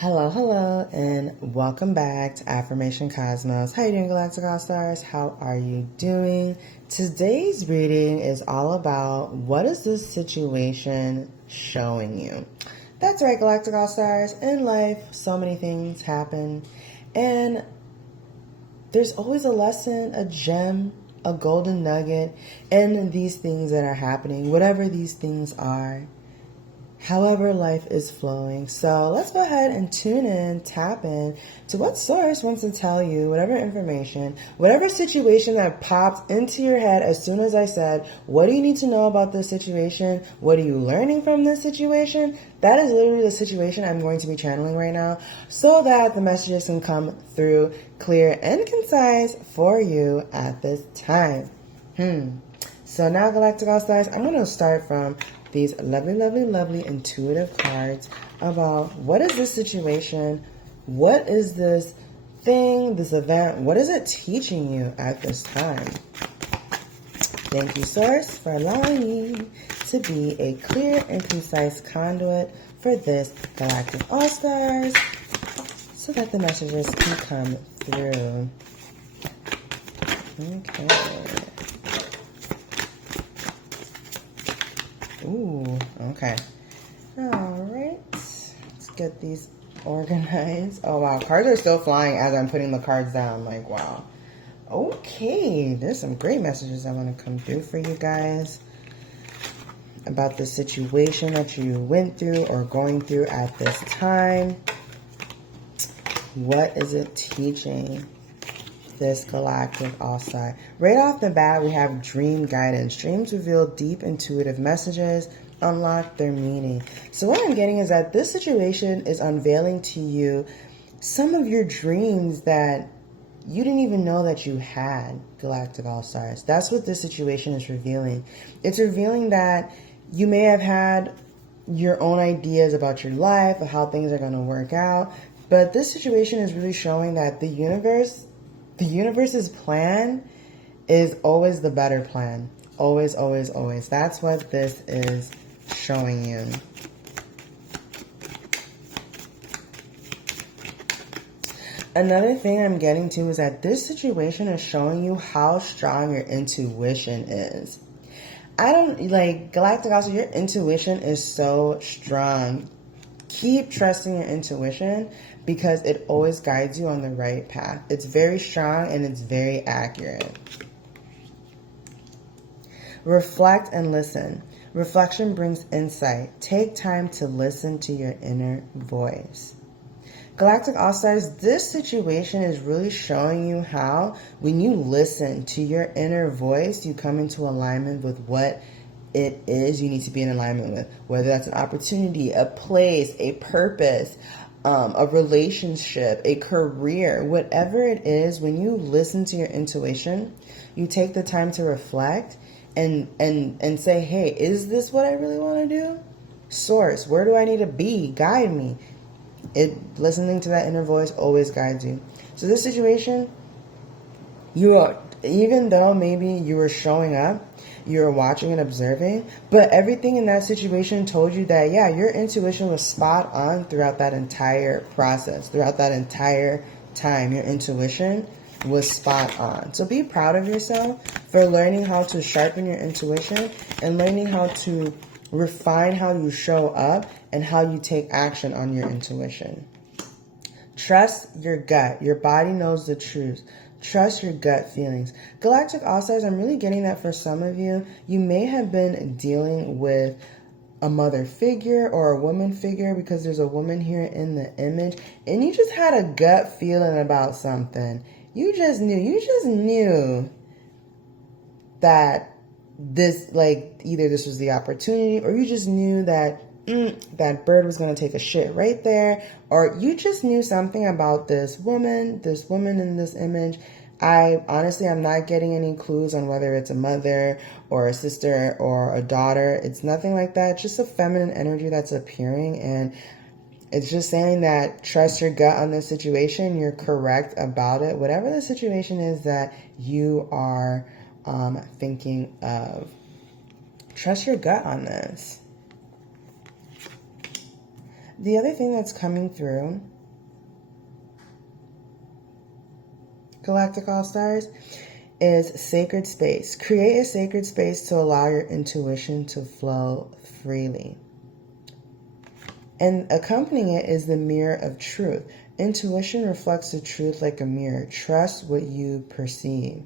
Hello, hello, and welcome back to Affirmation Cosmos. How you doing, Galactic All-Stars? How are you doing? Today's reading is all about what is this situation showing you? That's right, Galactic All-Stars. In life, so many things happen, and there's always a lesson, a gem, a golden nugget in these things that are happening, whatever these things are. However life is flowing. So let's go ahead and tune in, tap in to what source wants to tell you, whatever information, whatever situation that popped into your head as soon as I said, what do you need to know about this situation? What are you learning from this situation? That is literally the situation I'm going to be channeling right now so that the messages can come through clear and concise for you at this time. So now, Galactic All-Stars, I'm going to start from these lovely, lovely, lovely intuitive cards about what is this situation, what is this thing, this event, what is it teaching you at this time? Thank you, Source, for allowing me to be a clear and concise conduit for this Galactic All-Stars so that the messages can come through. Okay. Ooh, okay. All right. Let's get these organized. Oh, wow. Cards are still flying as I'm putting the cards down. Like, wow. Okay. There's some great messages I want to come through for you guys about the situation that you went through or going through at this time. What is it teaching this Galactic All-Star? Right off the bat, we have dream guidance. Dreams reveal deep intuitive messages, unlock their meaning. So what I'm getting is that this situation is unveiling to you some of your dreams that you didn't even know that you had, Galactic All-Stars. That's what this situation is revealing. It's revealing that you may have had your own ideas about your life, of how things are going to work out, but this situation is really showing that the universe's plan is always the better plan. Always, always, always. That's what this is showing you. Another thing I'm getting to is that this situation is showing you how strong your intuition is. Galactic also, your intuition is so strong. Keep trusting your intuition because it always guides you on the right path. It's very strong and it's very accurate. Reflect and listen. Reflection brings insight. Take time to listen to your inner voice. Galactic All-Stars, this situation is really showing you how when you listen to your inner voice, you come into alignment with what it is you need to be in alignment with. Whether that's an opportunity, a place, a purpose, a relationship, a career, whatever it is, when you listen to your intuition, you take the time to reflect and say, hey, is this what I really want to do? Source, where do I need to be? Guide me. Listening to that inner voice always guides you. So this situation, even though maybe you were showing up, you were watching and observing, but everything in that situation told you that, yeah, your intuition was spot on throughout that entire process, throughout that entire time. Your intuition was spot on. So be proud of yourself for learning how to sharpen your intuition and learning how to refine how you show up and how you take action on your intuition. Trust your gut. Your body knows the truth. Trust your gut feelings. Galactic All-Stars, I'm really getting that for some of you. You may have been dealing with a mother figure or a woman figure because there's a woman here in the image and you just had a gut feeling about something. You just knew that this, either this was the opportunity or you just knew that that bird was going to take a shit right there, or you just knew something about this woman in this image. I'm not getting any clues on whether it's a mother or a sister or a daughter. It's nothing like that. It's just a feminine energy that's appearing, and it's just saying that trust your gut on this situation. You're correct about it. Whatever the situation is that you are thinking of, trust your gut on this. the other thing that's coming through, Galactic All-Stars, is sacred space. Create a sacred space to allow your intuition to flow freely. And accompanying it is the mirror of truth. Intuition reflects the truth like a mirror. Trust what you perceive.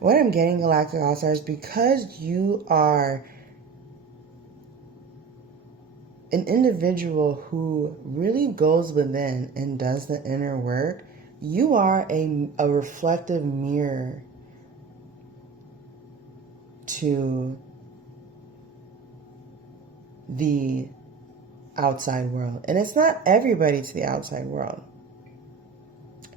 What I'm getting, Galactic All-Stars, because you are an individual who really goes within and does the inner work, you are a reflective mirror to the outside world. And it's not everybody to the outside world.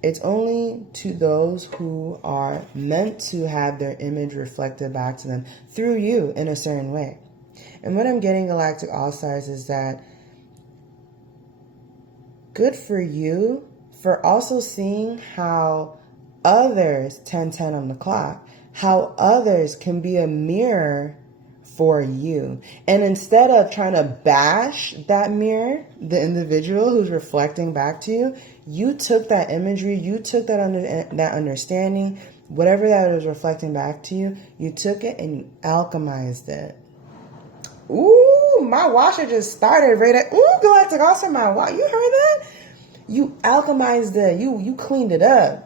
It's only to those who are meant to have their image reflected back to them through you in a certain way. And what I'm getting, Galactic All-Stars, is that good for you for also seeing how others, 10:10 on the clock, how others can be a mirror for you. And instead of trying to bash that mirror, the individual who's reflecting back to you, you took that imagery, you took that understanding, whatever that was reflecting back to you, you took it and you alchemized it. Ooh, my washer just started right at, ooh, Galactic All-Star, my washer, you heard that? You alchemized it, you cleaned it up.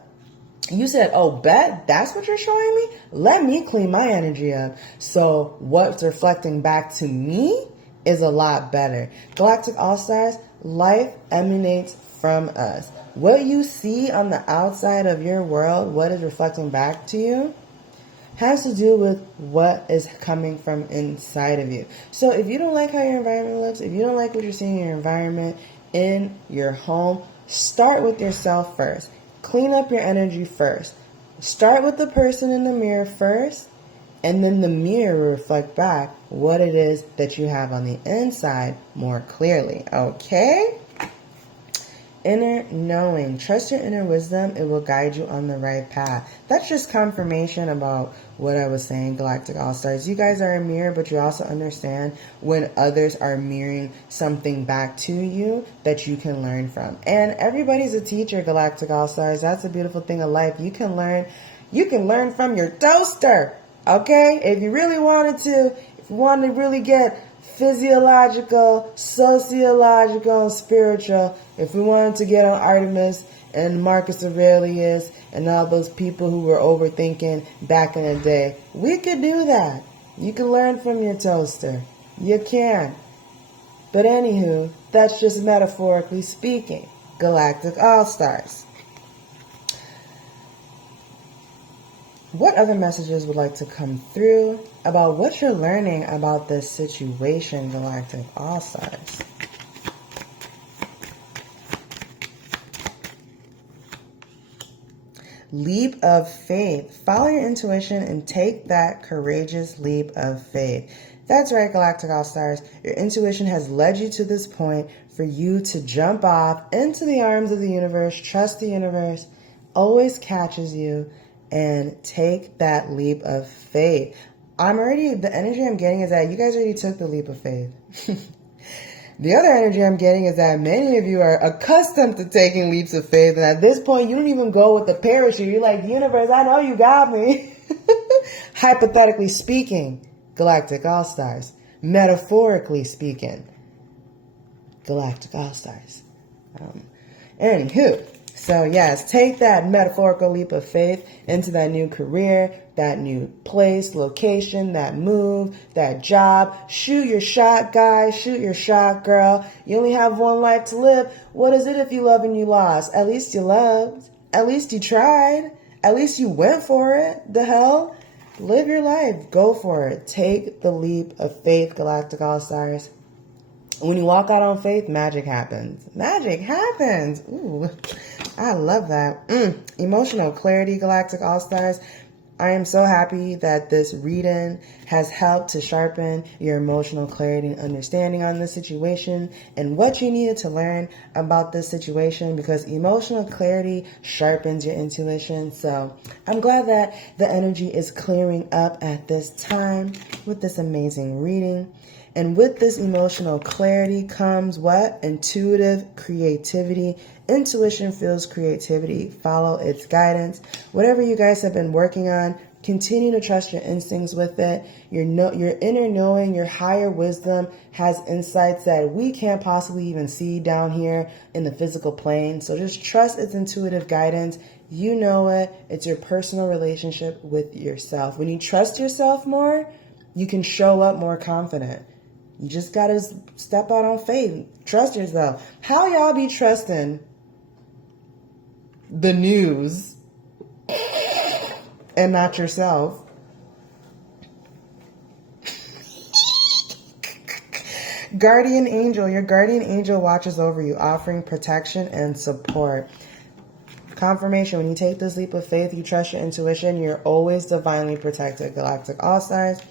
You said, oh, bet, that's what you're showing me? Let me clean my energy up. So what's reflecting back to me is a lot better. Galactic All-Stars, life emanates from us. What you see on the outside of your world, what is reflecting back to you, has to do with what is coming from inside of you. So if you don't like how your environment looks, if you don't like what you're seeing in your environment, in your home, start with yourself first. Clean up your energy first. Start with the person in the mirror first, and then the mirror will reflect back what it is that you have on the inside more clearly. Okay? Inner knowing. Trust your inner wisdom. It will guide you on the right path. That's just confirmation about what I was saying, Galactic All-Stars. You guys are a mirror, but you also understand when others are mirroring something back to you that you can learn from. And everybody's a teacher, Galactic All-Stars. That's the beautiful thing of life. You can learn from your toaster. Okay? If you really wanted to, if you wanted to really get physiological, sociological, and spiritual, if we wanted to get on Artemis and Marcus Aurelius and all those people who were overthinking back in the day, we could do that. You can learn from your toaster. You can. But anywho, that's just metaphorically speaking. Galactic All-Stars. What other messages would like to come through about what you're learning about this situation, Galactic All-Stars? Leap of faith. Follow your intuition and take that courageous leap of faith. That's right, Galactic All-Stars. Your intuition has led you to this point for you to jump off into the arms of the universe. Trust the universe always catches you, and take that leap of faith. The energy I'm getting is that you guys already took the leap of faith. The other energy I'm getting is that many of you are accustomed to taking leaps of faith, and at this point, you don't even go with the parachute. You're like, universe, I know you got me. Hypothetically speaking, Galactic All-Stars. Metaphorically speaking, Galactic All-Stars. Anywho, so yes, take that metaphorical leap of faith into that new career, that new place, location, that move, that job. Shoot your shot, guys. Shoot your shot, girl. You only have one life to live. What is it if you love and you lost? At least you loved. At least you tried. At least you went for it. The hell? Live your life. Go for it. Take the leap of faith, Galactic All-Stars. When you walk out on faith, magic happens. Magic happens. Ooh, I love that. Emotional clarity, Galactic All-Stars. I am so happy that this reading has helped to sharpen your emotional clarity and understanding on this situation and what you needed to learn about this situation, because emotional clarity sharpens your intuition. So I'm glad that the energy is clearing up at this time with this amazing reading. And with this emotional clarity comes what? Intuitive creativity. Intuition feels creativity. Follow its guidance. Whatever you guys have been working on, continue to trust your instincts with it. Your inner knowing, your higher wisdom has insights that we can't possibly even see down here in the physical plane. So just trust its intuitive guidance. You know it. It's your personal relationship with yourself. When you trust yourself more, you can show up more confident. You just got to step out on faith. Trust yourself. How y'all be trusting the news and not yourself? Guardian angel. Your guardian angel watches over you, offering protection and support. Confirmation. When you take this leap of faith, you trust your intuition, you're always divinely protected. Galactic All-Stars.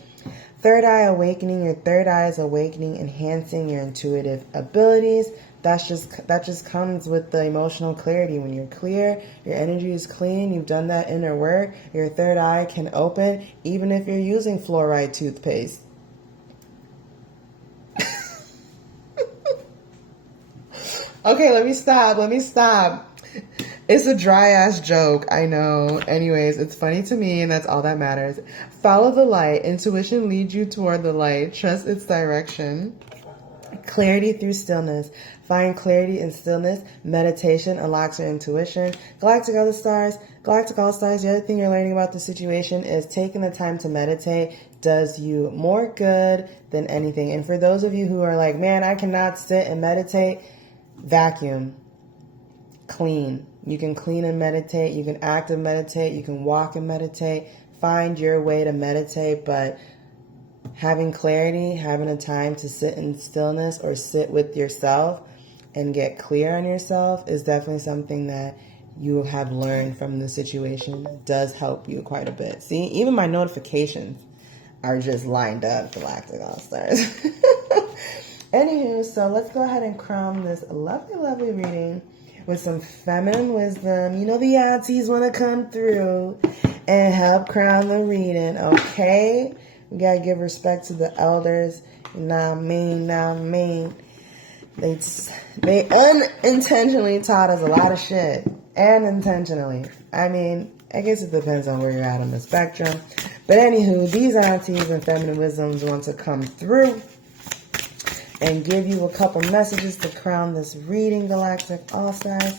Third eye awakening. Your third eye is awakening, enhancing your intuitive abilities. That just comes with the emotional clarity. When you're clear, your energy is clean, you've done that inner work, your third eye can open, even if you're using fluoride toothpaste. Okay, let me stop. It's a dry ass joke, I know. Anyways, it's funny to me, and that's all that matters. Follow the light. Intuition leads you toward the light. Trust its direction. Clarity through stillness. Find clarity in stillness. Meditation unlocks your intuition. Galactic All-Stars. The other thing you're learning about the situation is taking the time to meditate does you more good than anything. And for those of you who are like, man, I cannot sit and meditate, vacuum. Clean. You can clean and meditate. You can act and meditate. You can walk and meditate. Find your way to meditate, but having clarity, having a time to sit in stillness or sit with yourself and get clear on yourself is definitely something that you have learned from the situation. It does help you quite a bit. See, even my notifications are just lined up, Galactic All-Stars. Anywho, so let's go ahead and crown this lovely, lovely reading with some feminine wisdom. You know the aunties want to come through and help crown the reading, okay? We got to give respect to the elders. Now mean. They unintentionally taught us a lot of shit. And intentionally. I mean, I guess it depends on where you're at on the spectrum. But anywho, these aunties and feminine wisdoms want to come through and give you a couple messages to crown this reading, Galactic All-Stars.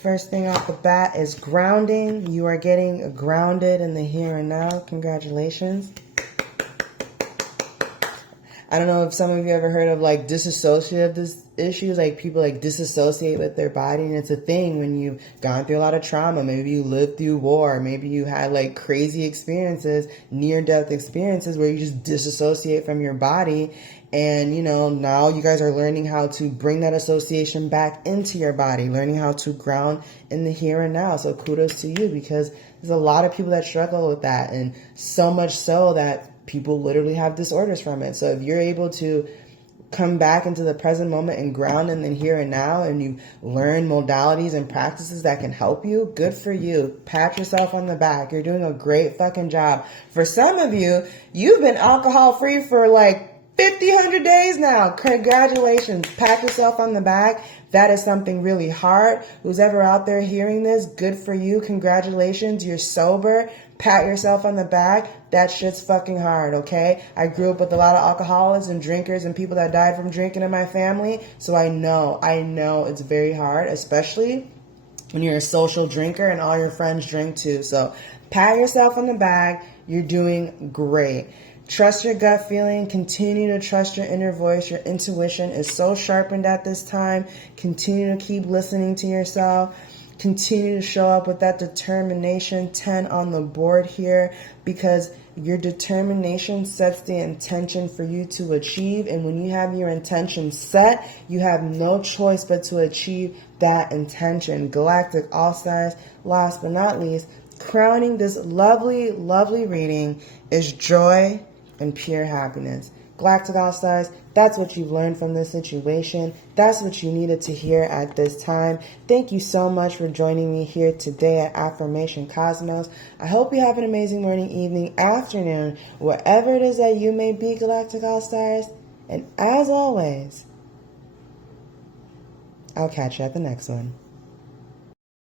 First thing off the bat is grounding. You are getting grounded in the here and now. Congratulations. I don't know if some of you ever heard of like dissociative issues, like people like disassociate with their body, and it's a thing when you've gone through a lot of trauma. Maybe you lived through war, maybe you had like crazy experiences, near-death experiences where you just disassociate from your body, and you know, now you guys are learning how to bring that association back into your body, learning how to ground in the here and now. So kudos to you, because there's a lot of people that struggle with that, and so much so that people literally have disorders from it. So if you're able to come back into the present moment and ground in the here and now, and you learn modalities and practices that can help you, good for you. Pat yourself on the back. You're doing a great fucking job. For some of you, you've been alcohol free for like 50, 100 days now. Congratulations. Pat yourself on the back. That is something really hard. Who's ever out there hearing this, good for you. Congratulations. You're sober. Pat yourself on the back. That shit's fucking hard, okay? I grew up with a lot of alcoholics and drinkers and people that died from drinking in my family. So I know it's very hard, especially when you're a social drinker and all your friends drink too. So pat yourself on the back. You're doing great. Trust your gut feeling. Continue to trust your inner voice. Your intuition is so sharpened at this time. Continue to keep listening to yourself. Continue to show up with that determination. 10 on the board here, because your determination sets the intention for you to achieve. And when you have your intention set, you have no choice but to achieve that intention. Galactic All-Stars, last but not least, crowning this lovely, lovely reading is joy and pure happiness. Galactic All-Stars, That's what you've learned from this situation. That's what you needed to hear at this time. Thank you so much for joining me here today at Affirmation Cosmos. I hope you have an amazing morning, evening, afternoon, wherever it is that you may be, Galactic All-Stars. And as always, I'll catch you at the next one.